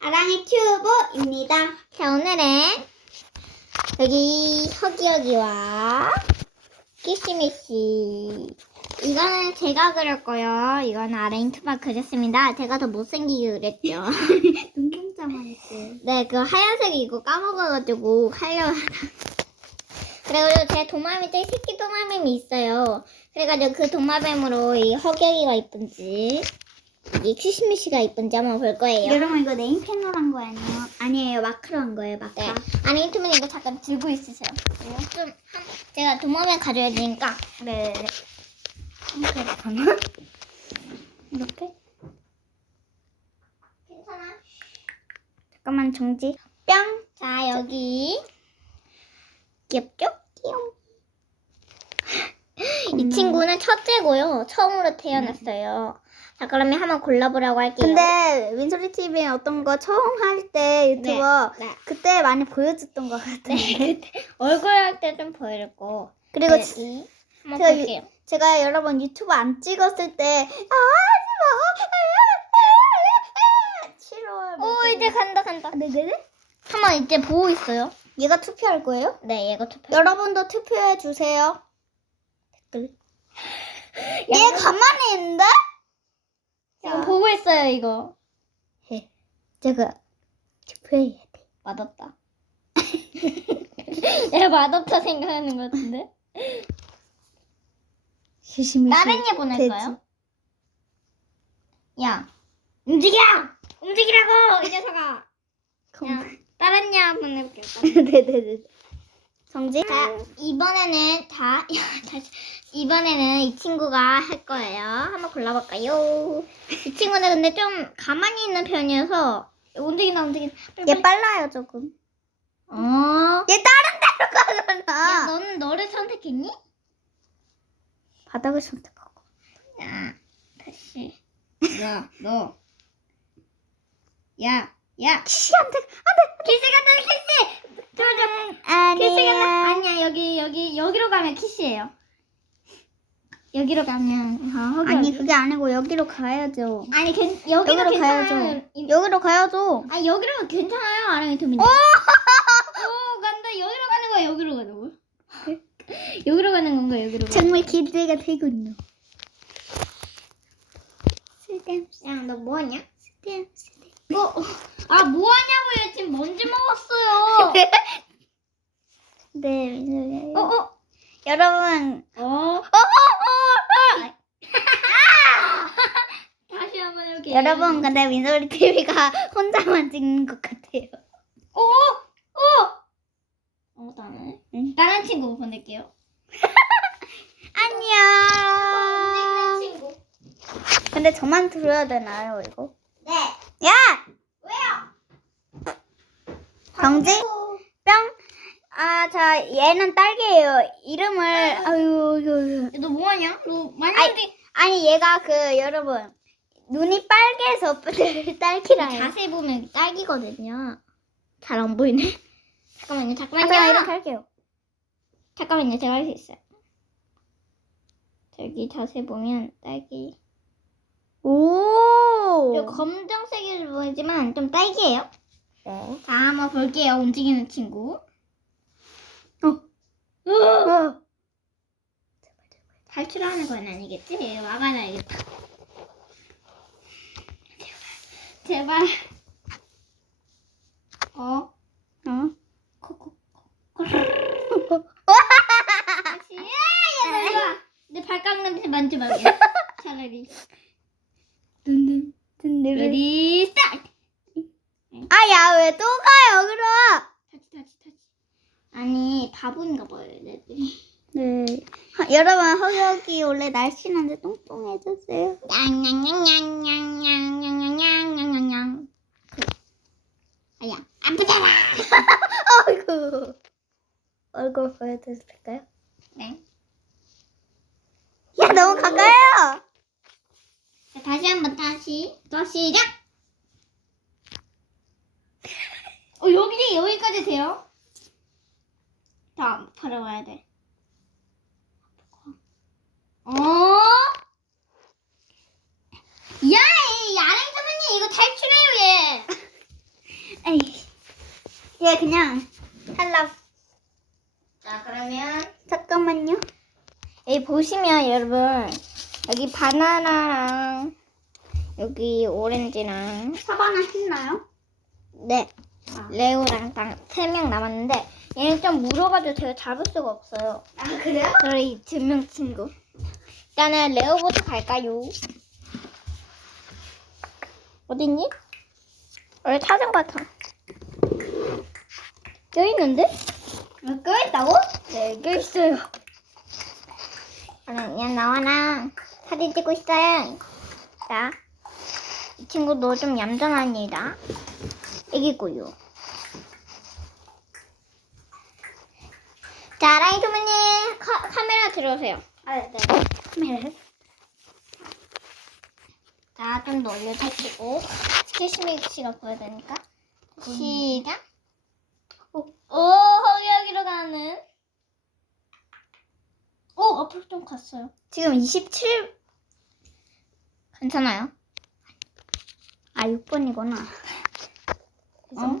아랑이 튜브입니다. 자, 오늘은 여기 허기허기와 키시미씨. 이거는 제가 그릴 거요. 이거는 아레인트가 그렸습니다. 제가 더 못생기게 그렸죠. 눈동자만 했어요. 네, 그 하얀색 이거 까먹어가지고 하려고 그래가지고 제 도마뱀이 새끼 도마뱀이 있어요. 그래가지고 그 도마뱀으로 이 허경이가 이쁜지 이 키시미씨가 이쁜지 한번 볼 거예요. 여러분 이거 네임펜으로 한거 아니에요? 아니에요. 마크로 한 거예요. 마크. 네. 아니 인터면 이거 잠깐 들고 있으세요. 좀 한- 제가 도마뱀 가져야 되니까. 네. 이렇게 하나? 이렇게? 괜찮아. 잠깐만 정지. 뿅. 자 여기 귀엽죠? 귀여워. 이 친구는 첫째고요. 처음으로 태어났어요. 자 그러면 한번 골라보라고 할게요. 근데 민소리 TV에 어떤 거 처음 할 때 유튜버 네. 그때 많이 보여줬던 것 같은데. 네, 그때 얼굴 할 때 좀 보이고. 그리고 네, 지- 이- 한번 제가 볼게요. 제가 여러분 유튜브 안 찍었을 때 아, 하지 마. 싫어. 오 이제 간다 간다. 네네네. 한번 이제 보고 있어요. 얘가 투표할 거예요? 네 얘가 투표. 여러분도 투표해 주세요. 댓글. 얘 야, 가만히 있는데? 있어요 이거. 제가 투표해야 돼. 맛없다. 내가 맛없다 생각하는 것 같은데. 시시미 다른 얘 보낼까요? 야, 움직여! 움직이라고! 이 녀석아! 야, 다른 얘 한번 해볼게요. 네네네. 정지. 자, 이번에는 다, 야, 다시, 이번에는 이 친구가 할 거예요. 한번 골라볼까요? 이 친구는 근데 좀 가만히 있는 편이어서, 움직인다. 빨리, 얘 빨리. 빨라요 조금. 어? 얘 다른 데로 야, 가잖아. 너는 너를 선택했니? 바닥을 선택하고. 야, 다시. 야, 너. 야, 야. 키한테 키스 간다, 키스! 들어줘. 아니. 키스 간다. 아니야, 여기, 여기, 여기로 가면 키스예요. 여기로 가면, 아, 허기 아니? 그게 아니고 여기로 가야죠. 아니, 괜, 여기로 괜찮아요. 가야죠. 이- 여기로 가야죠. 아니, 여기로 괜찮아요, 아랑이 도민이. 오, 간다. 여기로 가는 거야, 여기로 가는 거야. 여기로 가는 건가, 여기로 가는 정말 기대가 되군요. 스탬 야, 너 뭐하냐? 스탬. 어, 아, 뭐 하냐고요. 지금 먼지 먹었어요. 네, 민소리. 어, 어. 여러분. 어? 어, 어, 어, 다시 한번 해볼게요. 여러분, 근데 민소리 TV가 혼자만 찍는 것 같아요. 오! 오! 아무것도 안 하네. 응. 다른 친구 보낼게요. 안녕. 친구. 근데 저만 들어야 되나요, 이거? 네. 야! 왜요? 정지? 뿅. 아, 자, 얘는 딸기예요. 이름을, 아유, 이거. 너 뭐하냐? 너 아이, 어디 아니, 얘가 그, 여러분. 눈이 빨개서 딸기라요. 자세히 보면 딸기거든요. 잘 안 보이네. 잠깐만요. 아, 잠깐만요. 제가 이렇게 할게요. 잠깐만요. 제가 할 수 있어요. 저기 자세히 보면 딸기. 오! 좀 검정색이 보이지만 좀 딸기예요. 네. 자, 한번 볼게요. 움직이는 친구. 어. 으, 어. 탈출하는 건 아니겠지? 막아놔야겠다. 제발. 제발. 어? 어? 코코. 다시. 야, 이리 내 발가락 냄새 만지 말고. 차라리. 레디 스타트. 아야 왜 또 가요 그럼? 다시 다시 다시. 아니 바보인가 봐요 얘네들이. 네. 하, 여러분 허격이 원래 날씬한데 똥똥해졌어요. 냥냥냥냥. 여기까지 돼요? 다음 바로 와야 돼. 어? 야, 이 야랭 선배님 이거 탈출해요 얘. 얘 그냥 탈락. 자, 그러면 잠깐만요. 여기 보시면 여러분 여기 바나나랑 여기 오렌지랑 사바나 했나요? 네 아. 레오랑 딱세명 남았는데 얘는 좀 물어가지고 제가 잡을 수가 없어요. 아 그래요? 저희 이두명 친구. 일단은 레오부터 갈까요? 어딨니? 원래 찾은 것 같아. 여기 있는데? 어, 껴있다고? 네, 여기 있어요. 그냥 나와라. 사진 찍고 있어요. 자, 이 친구 도 좀 얌전합니다. 애기고요. 자, 라이토마님 카, 카메라 들어오세요. 아 네. 카메라. 자, 좀 더 올려주시고 스케치미 씨가 보여야 되니까 시작. 오, 오 허기하기로 가는. 오, 앞으로 좀 갔어요. 지금 27. 괜찮아요? 아 6번이구나. 어?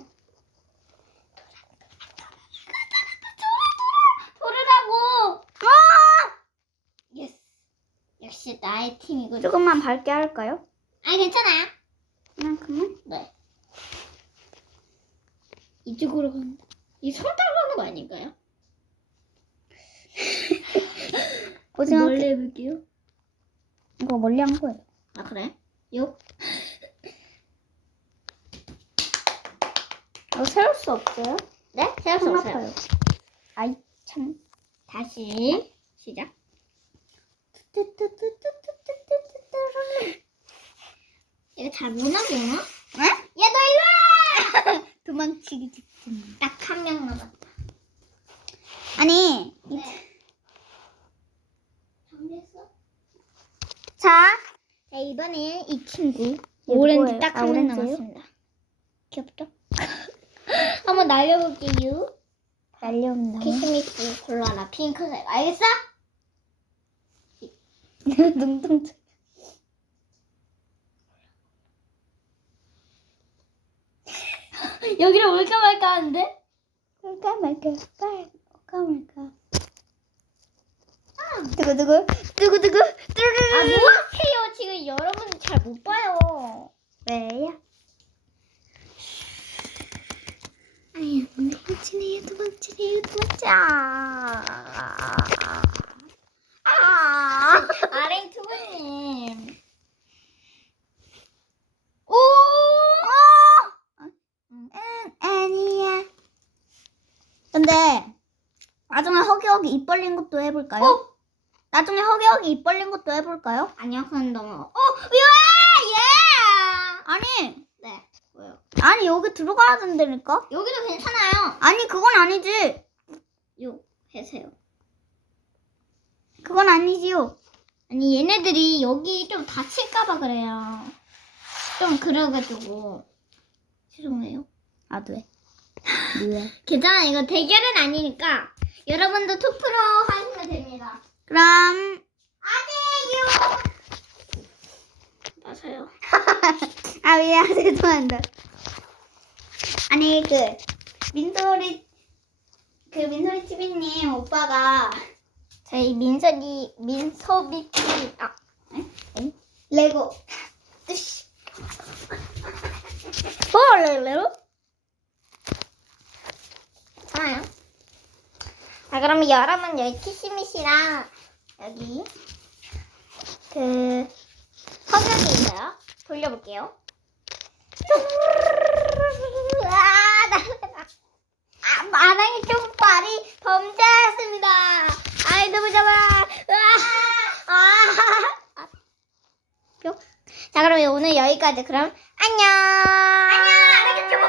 도르라고! 예스. 역시 나의 팀이군. 조금만 밝게 할까요? 아, 괜찮아요. 이만큼은? 네. 이쪽으로 간다. 이손 따로 하는 거 아닐까요? 고등학교 멀리 해볼게요. 이거 멀리 한 거예요. 아, 그래? 요? 이거 세울 수 없어요? 네? 세울 수 손 없어요. 아파요. 아이 참. 다시 시작. 이거 잘못 하겠나? 응? 야, 너 일로 와! 도망치기 직전. 딱 한 명 남았다. 아니 네. 정리했어? 자 네, 이번엔 이 친구. 오렌지 오렌지 딱딱한한명명 남았습니다. 귀엽죠? 한번 날려볼게요. 날려온다. 키스미스 골라라 핑크색. 알겠어? 눈동자. 여기를 올까 말까 하는데? 올까 말까. 빨리 올까 말까. 두구 두구 두구 두구 아, 뚜루루루. 뭐 하세요? 지금 여러분 잘 못 봐요. 왜요? 아유, 도망치네요, 도망치네요, 도망쳐. 아, 아랭 투구님. 오, 응, 아니야. 근데 나중에 허기허기 입 벌린 것도 해볼까요? 어? 나중에 허기허기 입 벌린 것도 해볼까요? 아니요, 그건 너무. 어, 예! 예! 아니? 아니 여기 들어가야 된다니까? 여기도 괜찮아요. 아니 그건 아니지. 요, 해세요. 그건 아니지요. 아니, 얘네들이 여기 좀 다칠까봐 그래요. 좀 그래가지고. 죄송해요. 아 돼. 왜? 괜찮아, 이거 대결은 아니니까. 여러분도 투표로 하시면 됩니다. 그럼 아니에요! 맞아요. 아 미안 죄송합니다. 아니 그 민소리 그 민소리 TV님 오빠가 저희 민석이, 민소비 TV, 아, 레고 뜨시. 어, 레레로? 좋아요. 아, 그러면 여러분 여기 키시미시랑 여기 그 성격이 있어요. 돌려볼게요. 아, 마랑이 좀 발이 범죄했습니다. 아이, 너무 잡아. 아. 자, 그럼 오늘 여기까지. 그럼 안녕. 안녕.